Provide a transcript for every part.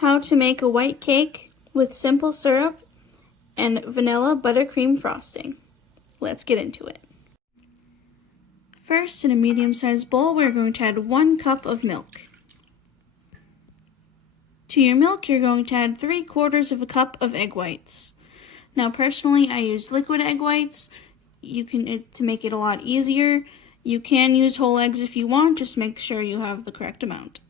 How to make a white cake with simple syrup and vanilla buttercream frosting. Let's get into it. First, in a medium-sized bowl, we're going to add 1 cup of milk. To your milk, you're going to add 3/4 of a cup of egg whites. Now, personally, I use liquid egg whites. To make it a lot easier. You can use whole eggs if you want, just make sure you have the correct amount.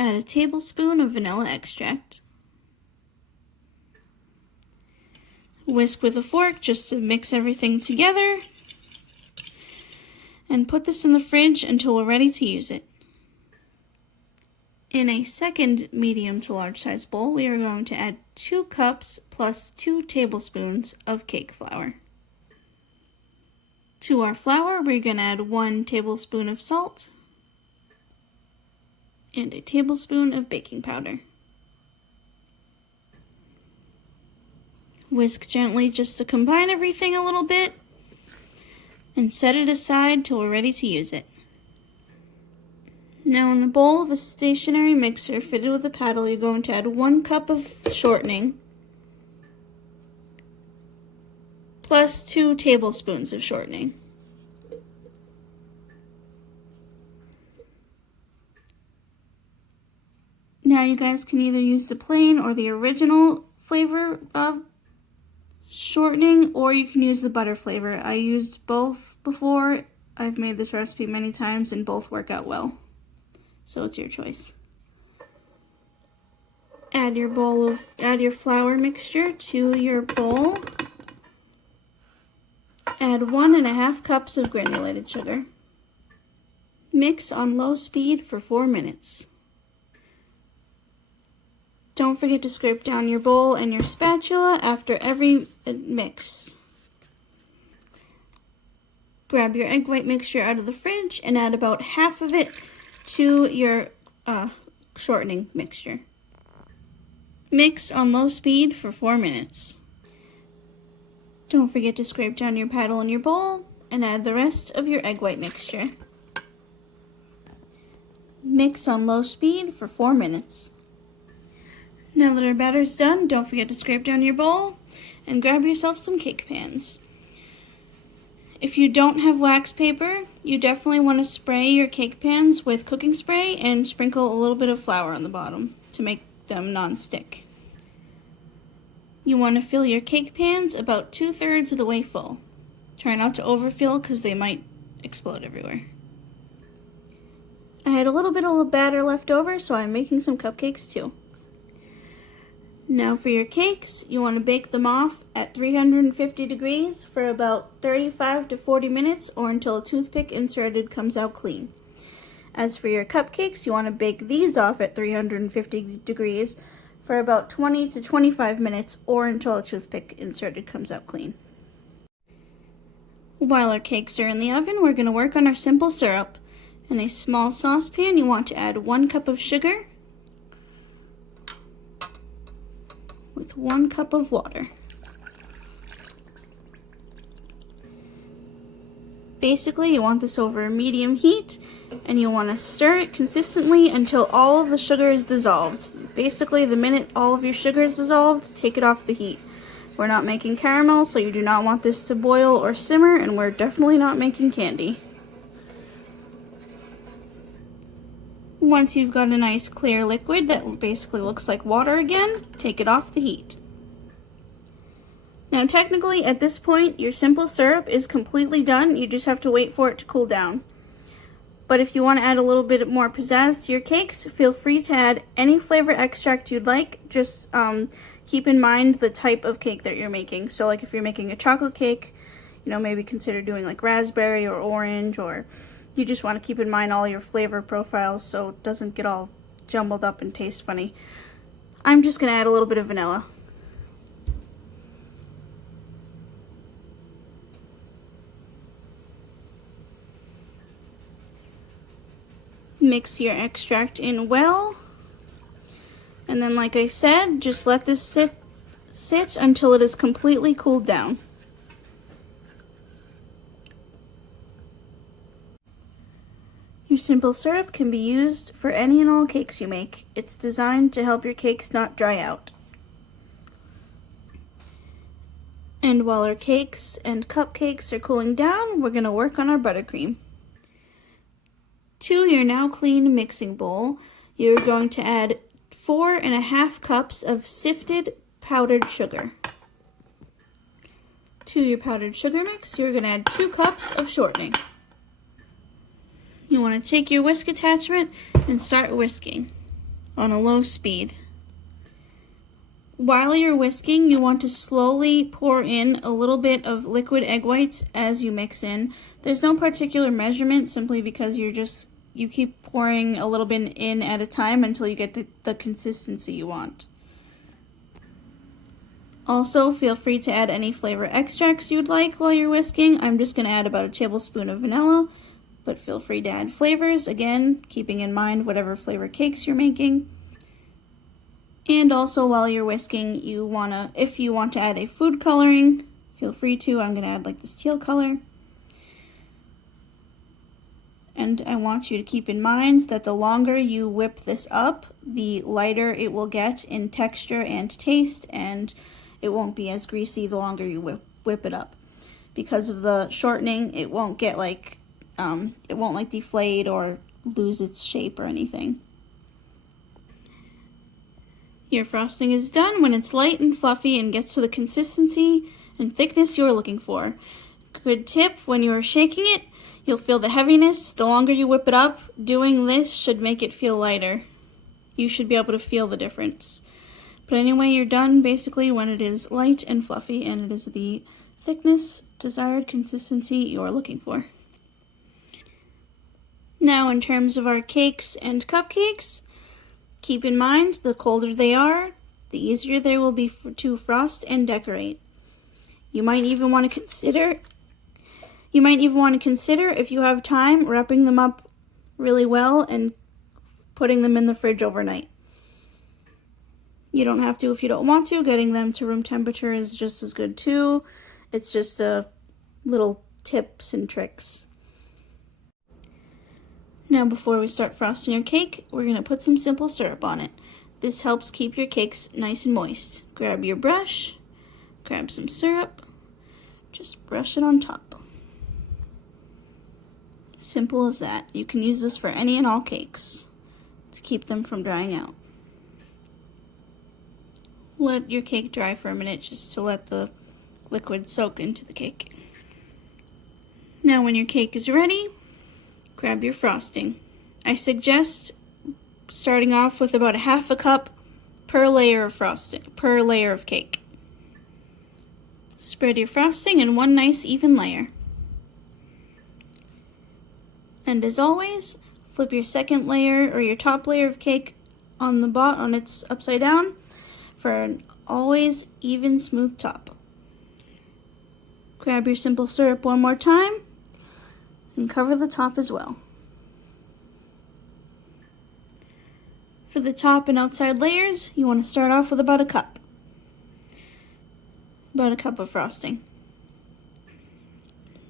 Add a tablespoon of vanilla extract. Whisk with a fork just to mix everything together. And put this in the fridge until we're ready to use it. In a second medium to large size bowl, we are going to add 2 cups plus 2 tablespoons of cake flour. To our flour, we're going to add 1 tablespoon of salt and a tablespoon of baking powder. Whisk gently just to combine everything a little bit and set it aside till we're ready to use it. Now, in a bowl of a stationary mixer fitted with a paddle, you're going to add 1 cup of shortening plus 2 tablespoons of shortening. Now you guys can either use the plain or the original flavor of shortening, or you can use the butter flavor. I used both before. I've made this recipe many times and both work out well. So it's your choice. Add your flour mixture to your bowl. Add 1½ cups of granulated sugar. Mix on low speed for 4 minutes. Don't forget to scrape down your bowl and your spatula after every mix. Grab your egg white mixture out of the fridge and add about half of it to your shortening mixture. Mix on low speed for 4 minutes. Don't forget to scrape down your paddle in your bowl and add the rest of your egg white mixture. Mix on low speed for 4 minutes. Now that our batter's done, don't forget to scrape down your bowl and grab yourself some cake pans. If you don't have wax paper, you definitely want to spray your cake pans with cooking spray and sprinkle a little bit of flour on the bottom to make them non-stick. You want to fill your cake pans about 2/3 of the way full. Try not to overfill because they might explode everywhere. I had a little bit of batter left over, so I'm making some cupcakes too. Now for your cakes, you want to bake them off at 350 degrees for about 35 to 40 minutes or until a toothpick inserted comes out clean. As for your cupcakes, you want to bake these off at 350 degrees for about 20 to 25 minutes or until a toothpick inserted comes out clean. While our cakes are in the oven, we're going to work on our simple syrup. In a small saucepan, you want to add 1 cup of sugar with 1 cup of water. Basically, you want this over a medium heat, and you want to stir it consistently until all of the sugar is dissolved. Basically, the minute all of your sugar is dissolved, take it off the heat. We're not making caramel, so you do not want this to boil or simmer, and we're definitely not making candy. Once you've got a nice clear liquid that basically looks like water again, take it off the heat. Now technically at this point your simple syrup is completely done, you just have to wait for it to cool down. But if you want to add a little bit more pizzazz to your cakes, feel free to add any flavor extract you'd like. Just keep in mind the type of cake that you're making. So like if you're making a chocolate cake, maybe consider doing like raspberry or orange, or you just want to keep in mind all your flavor profiles so it doesn't get all jumbled up and taste funny. I'm just going to add a little bit of vanilla. Mix your extract in well, and then like I said, just let this sit until it is completely cooled down. Your simple syrup can be used for any and all cakes you make. It's designed to help your cakes not dry out. And while our cakes and cupcakes are cooling down, we're going to work on our buttercream. To your now clean mixing bowl, you're going to add 4½ cups of sifted powdered sugar. To your powdered sugar mix, you're going to add 2 cups of shortening. You want to take your whisk attachment and start whisking on a low speed. While you're whisking, you want to slowly pour in a little bit of liquid egg whites as you mix in. There's no particular measurement, simply because you keep pouring a little bit in at a time until you get the consistency you want. Also, feel free to add any flavor extracts you'd like while you're whisking. I'm just going to add about a tablespoon of vanilla, but feel free to add flavors, again, keeping in mind whatever flavor cakes you're making. And also, while you're whisking, if you want to add a food coloring, feel free to. I'm going to add like this teal color. And I want you to keep in mind that the longer you whip this up, the lighter it will get in texture and taste, and it won't be as greasy the longer you whip it up. Because of the shortening, it won't get deflate or lose its shape or anything. Your frosting is done when it's light and fluffy and gets to the consistency and thickness you're looking for. Good tip, when you are shaking it, you'll feel the heaviness. The longer you whip it up, doing this should make it feel lighter. You should be able to feel the difference. But anyway, you're done basically when it is light and fluffy and it is the thickness, desired consistency you're looking for. Now, in terms of our cakes and cupcakes, keep in mind, the colder they are, the easier they will be to frost and decorate. You might even want to consider if you have time, wrapping them up really well and putting them in the fridge overnight. You don't have to if you don't want to. Getting them to room temperature is just as good too. It's just little tips and tricks. Now, before we start frosting your cake, we're going to put some simple syrup on it. This helps keep your cakes nice and moist. Grab your brush, grab some syrup, just brush it on top. Simple as that. You can use this for any and all cakes to keep them from drying out. Let your cake dry for a minute just to let the liquid soak into the cake. Now, when your cake is ready, grab your frosting. I suggest starting off with about 1/2 cup per layer of frosting, per layer of cake. Spread your frosting in one nice even layer. And as always, flip your second layer or your top layer of cake on its upside down for an always even smooth top. Grab your simple syrup one more time and cover the top as well. For the top and outside layers, you want to start off with about a cup of frosting.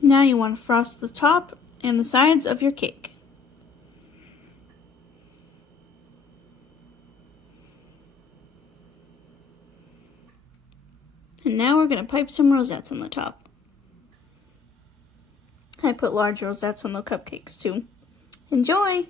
Now you want to frost the top and the sides of your cake. And now we're going to pipe some rosettes on the top. I put large rosettes on the cupcakes too. Enjoy!